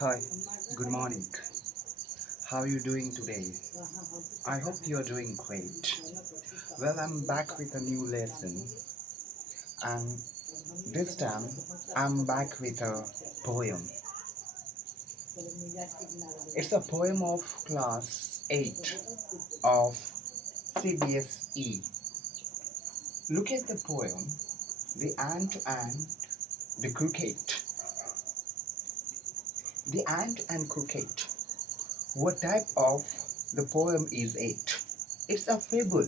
Hi, good morning. How are you doing today? I hope you're doing great. Well, I'm back with a new lesson, and this time I'm back with a poem. It's a poem of class 8 of Cbse. Look at the poem, The Ant and the Cricket. The Ant and Cricket. What type of the poem is it? It's a fable.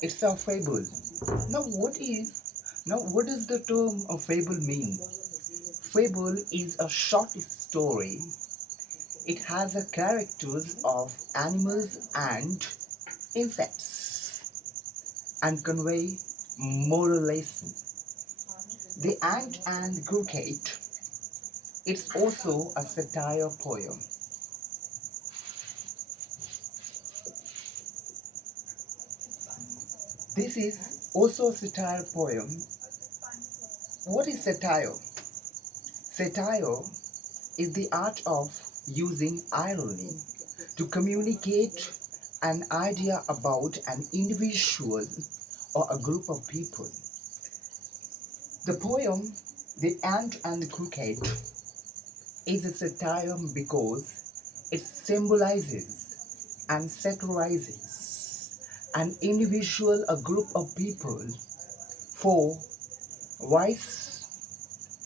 It's a fable. What does the term a fable mean? Fable is a short story. It has the characters of animals and insects and convey moral lesson. The Ant and the Cricket. It's also a satire poem. This is also a satire poem. What is satire? Satire is the art of using irony to communicate an idea about an individual or a group of people. The poem The Ant and the Cricket is a satire because it symbolizes and satirizes an individual or group of people for vice,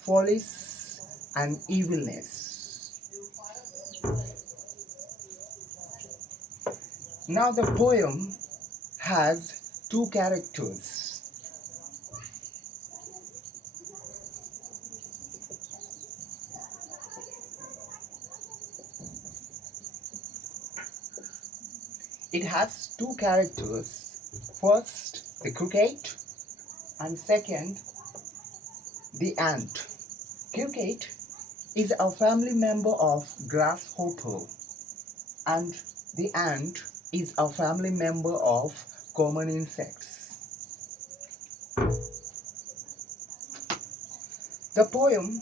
follies, and evilness. Now, the poem has two characters. It has two characters. First, the cricket, and second, the ant. Cricket is a family member of grasshopper, and the ant is a family member of common insects. The poem,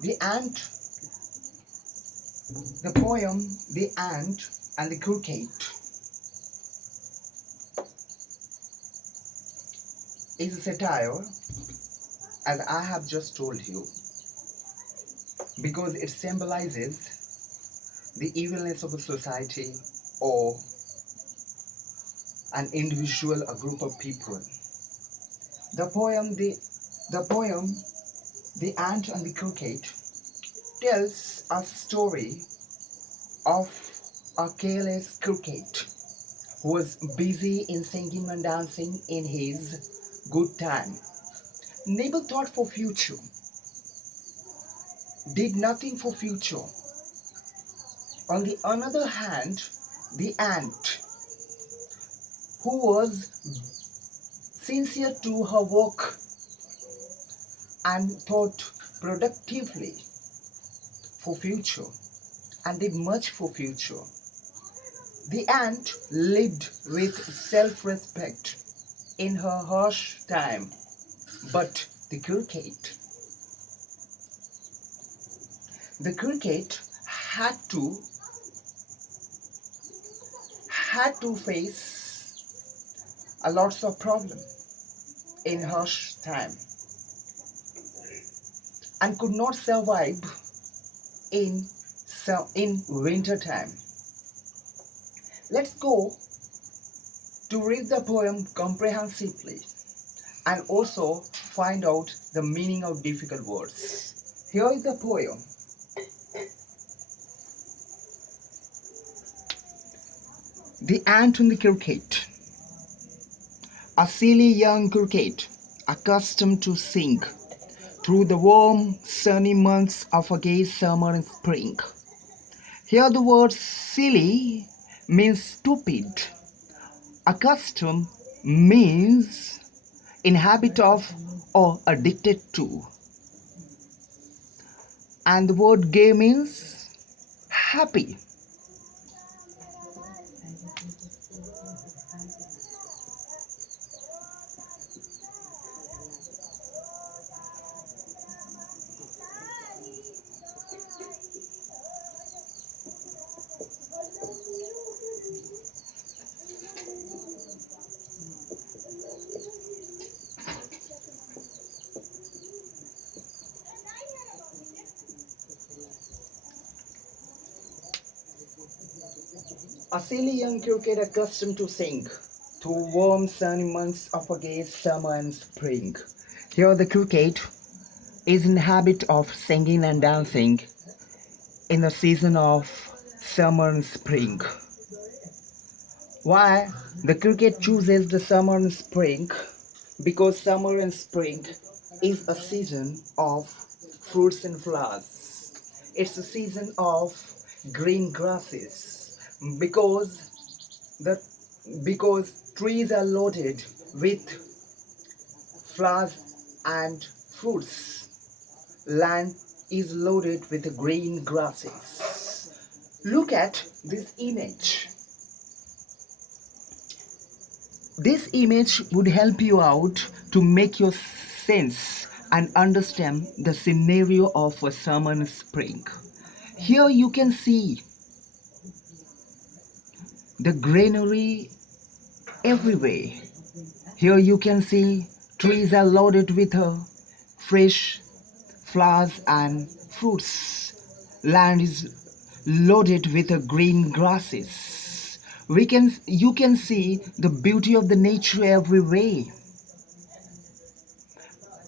the ant, the ant and the cricket is a satire, as I have just told you, because it symbolizes the evilness of a society or an individual, a group of people. The poem, the poem, The Ant and the Cricket, tells a story of a careless cricket who was busy in singing and dancing in his good time. Never thought for future, did nothing for future. On the other hand, the ant, who was sincere to her work and thought productively for future and did much for future. The ant lived with self-respect in her harsh time, but the cricket had to face a lots of problem in harsh time and could not survive in in winter time. Let's go to read the poem comprehensively and also find out the meaning of difficult words. Here is the poem. The Ant and the Cricket. A silly young cricket, accustomed to sing through the warm, sunny months of a gay summer and spring. Here the word silly means stupid. Accustomed means in habit of or addicted to. And the word gay means happy. A silly young cricket accustomed to sing through warm sunny months of a gay summer and spring. Here the cricket is in the habit of singing and dancing in the season of summer and spring. Why the cricket chooses the summer and spring? Because summer and spring is a season of fruits and flowers. It's a season of green grasses. The because trees are loaded with flowers and fruits. Land is loaded with green grasses. Look at this image. This image would help you out to make your sense and understand the scenario of a summer and spring. Here you can see the greenery everywhere. Here you can see trees are loaded with fresh flowers and fruits. Land is loaded with green grasses. You can see the beauty of the nature everywhere.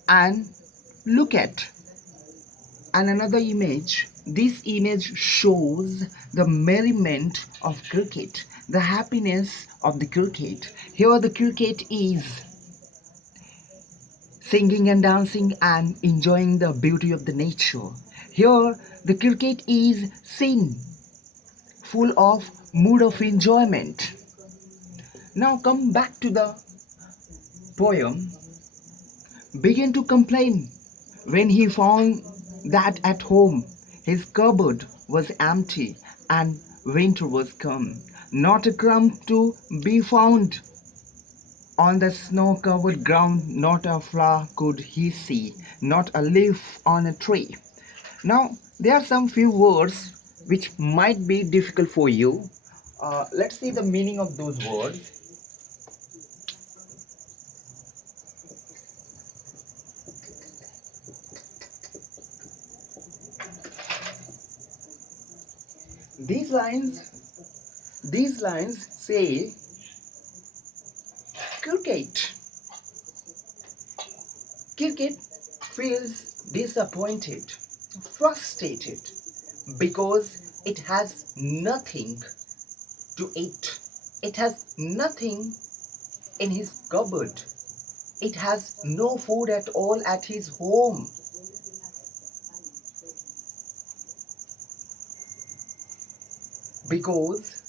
And look at another image. This image shows the merriment of cricket, the happiness of the cricket. Here the cricket is singing and dancing and enjoying the beauty of the nature. Here the cricket is seen full of mood of enjoyment. Now come back to the poem. Began to complain when he found that at home his cupboard was empty and winter was come. Not a crumb to be found on the snow-covered ground, not a flower could he see, not a leaf on a tree. Now, there are some few words which might be difficult for you. Let's see the meaning of those words. These lines say, cricket. Cricket feels disappointed, frustrated because it has nothing to eat. It has nothing in his cupboard. It has no food at all at his home. Because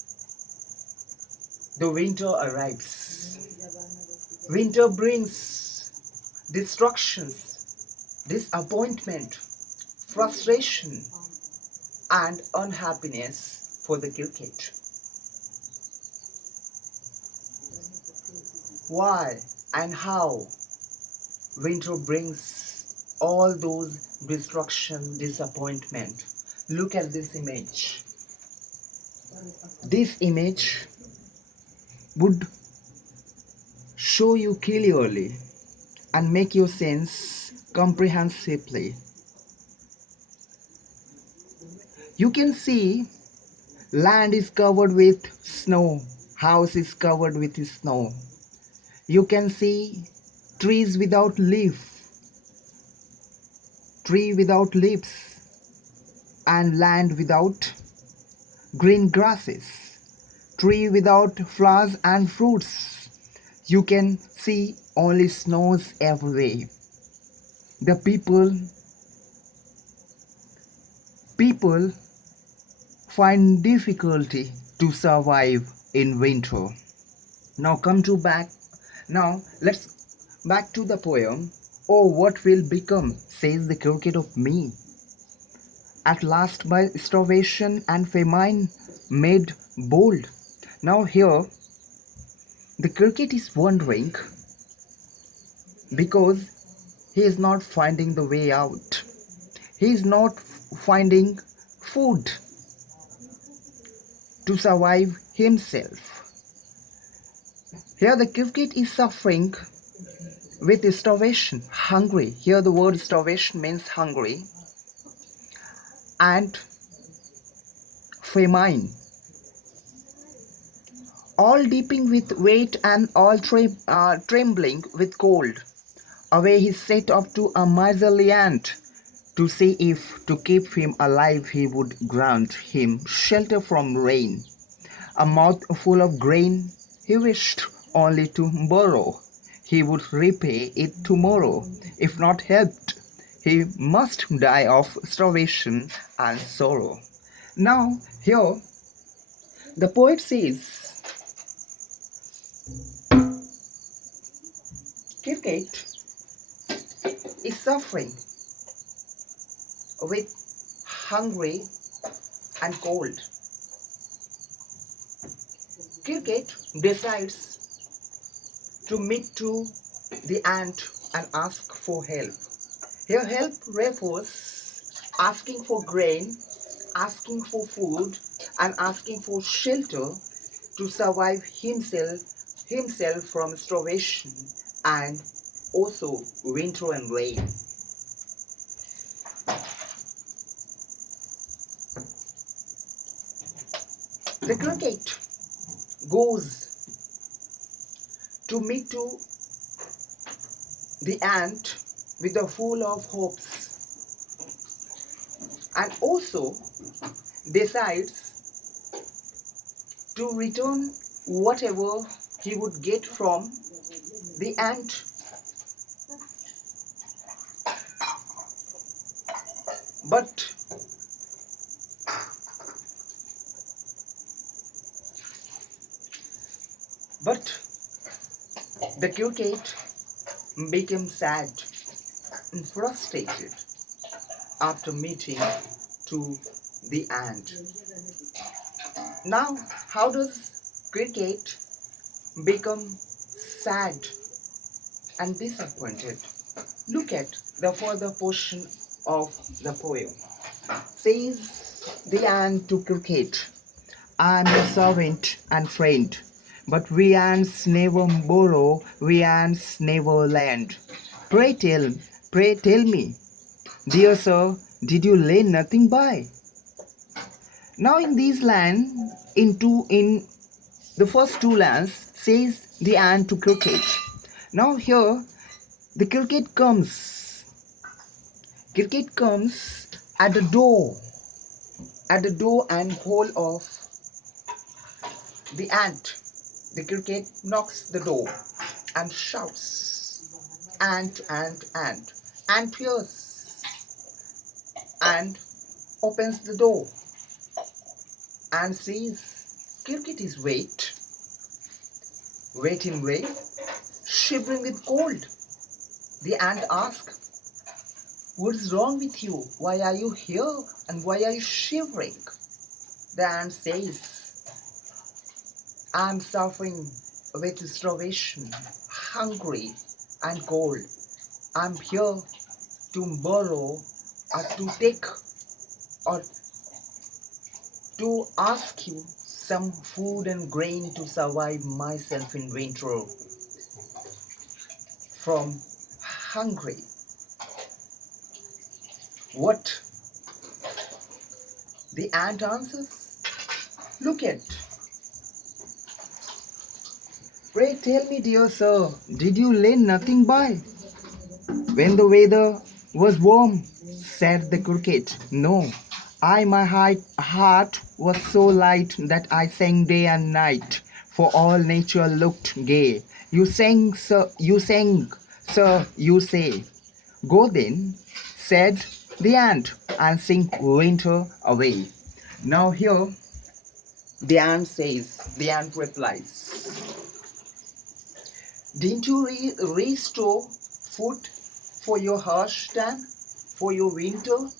the winter arrives. Winter brings destructions, disappointment, frustration, and unhappiness for the cricket. Why and how winter brings all those destruction, disappointment? Look at this image. This image would show you clearly and make your sense comprehensively. You can see land is covered with snow, house is covered with snow. You can see trees without tree without leaves, and land without green grasses, tree without flowers and fruits. You can see only snows everywhere. The people find difficulty to survive in winter. Now let's back to the poem. Oh, what will become, says the cricket of me. At last by starvation and famine made bold. Now here the cricket is wondering because he is not finding the way out. He is not finding food to survive himself. Here the cricket is suffering with starvation, hungry. Here the word starvation means hungry, and famine. all dipping with weight and all trembling with cold. Away he set off to a miserly ant, to see if, to keep him alive, he would grant him shelter from rain. A mouthful of grain he wished only to borrow. He would repay it tomorrow. If not helped, he must die of starvation and sorrow. Now, here the poet says, cricket is suffering with hungry and cold. Cricket decides to meet to the ant and ask for help. Here help refers asking for grain, asking for food, and asking for shelter to survive himself from starvation and also winter and rain. The cricket goes to meet to the ant with a full of hopes and also decides to return whatever he would get from the ant. But the cricket became sad and frustrated after meeting to the ant. Now, how does cricket become sad and disappointed? Look at the further portion of the poem. Says the ant to cricket, I am your servant and friend, but we ants never borrow, we ants never lend. Pray tell me, dear sir, did you lay nothing by? Now in these land, in the first two lines, says the ant to cricket. Now here, the cricket comes at the door and hole of the ant. The cricket knocks the door and shouts, ant, ant, ant. Ant hears and opens the door and sees cricket is wet in way, shivering with cold. The ant asks, what's wrong with you? Why are you here and why are you shivering? The ant says, I'm suffering with starvation, hungry and cold. I'm here to borrow or to take or to ask you some food and grain to survive myself in winter from hungry. What the ant answers? Look at. Pray tell me, dear sir, did you lay nothing by? When the weather was warm, said the cricket, no. My heart was so light that I sang day and night, for all nature looked gay. You sang, sir, you say. Go then, said the ant, and sing winter away. Now here, the ant replies, didn't you restore food for your harsh time, for your winter?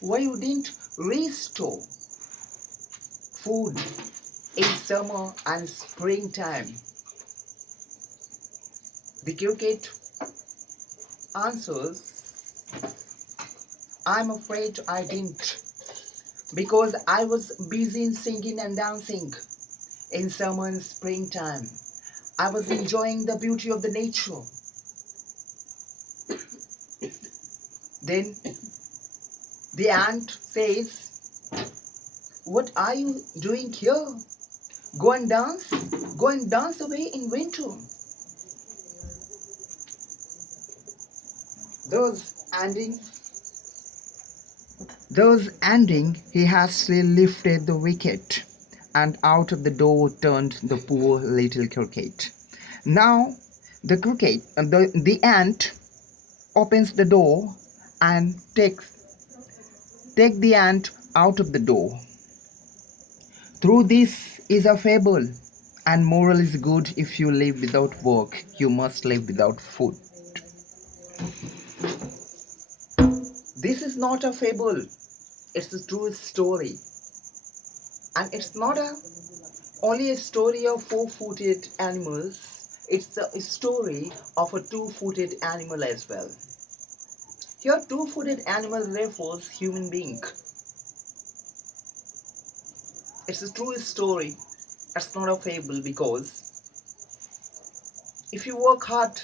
Why you didn't restore food in summer and springtime? The cricket answers, I'm afraid I didn't, because I was busy in singing and dancing in summer and springtime. I was enjoying the beauty of the nature. Then the ant says, what are you doing here? Go and dance. Go and dance away in winter. Thus ending, he hastily lifted the wicket, and out of the door turned the poor little cricket. Now the ant opens the door and take the ant out of the door. Through this is a fable, and moral is good. If you live without work, you must live without food. This is not a fable, it's a true story. And it's not only a story of four-footed animals, it's a story of a two-footed animal as well. Here, two-footed animal refers human being. It's a true story. It's not a fable, because if you work hard,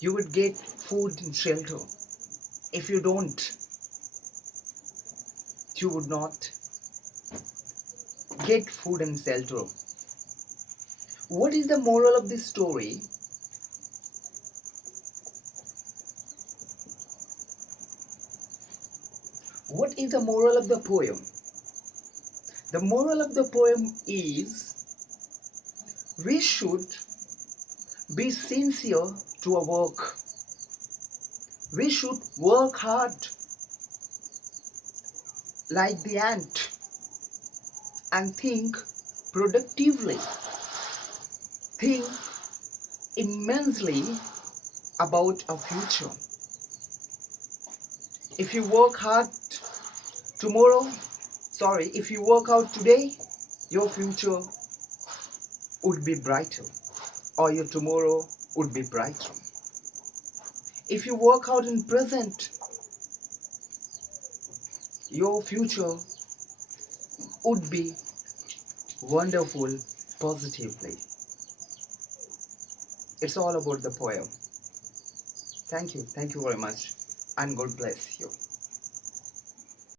you would get food and shelter. If you don't, you would not get food and shelter. What is the moral of this story? What is the moral of the poem? The moral of the poem is we should be sincere to our work. We should work hard like the ant and think productively. Think immensely about our future. If you work hard if you work out today, your future would be brighter, or your tomorrow would be brighter. If you work out in present, your future would be wonderful positively. It's all about the poem. Thank you very much, and God bless you.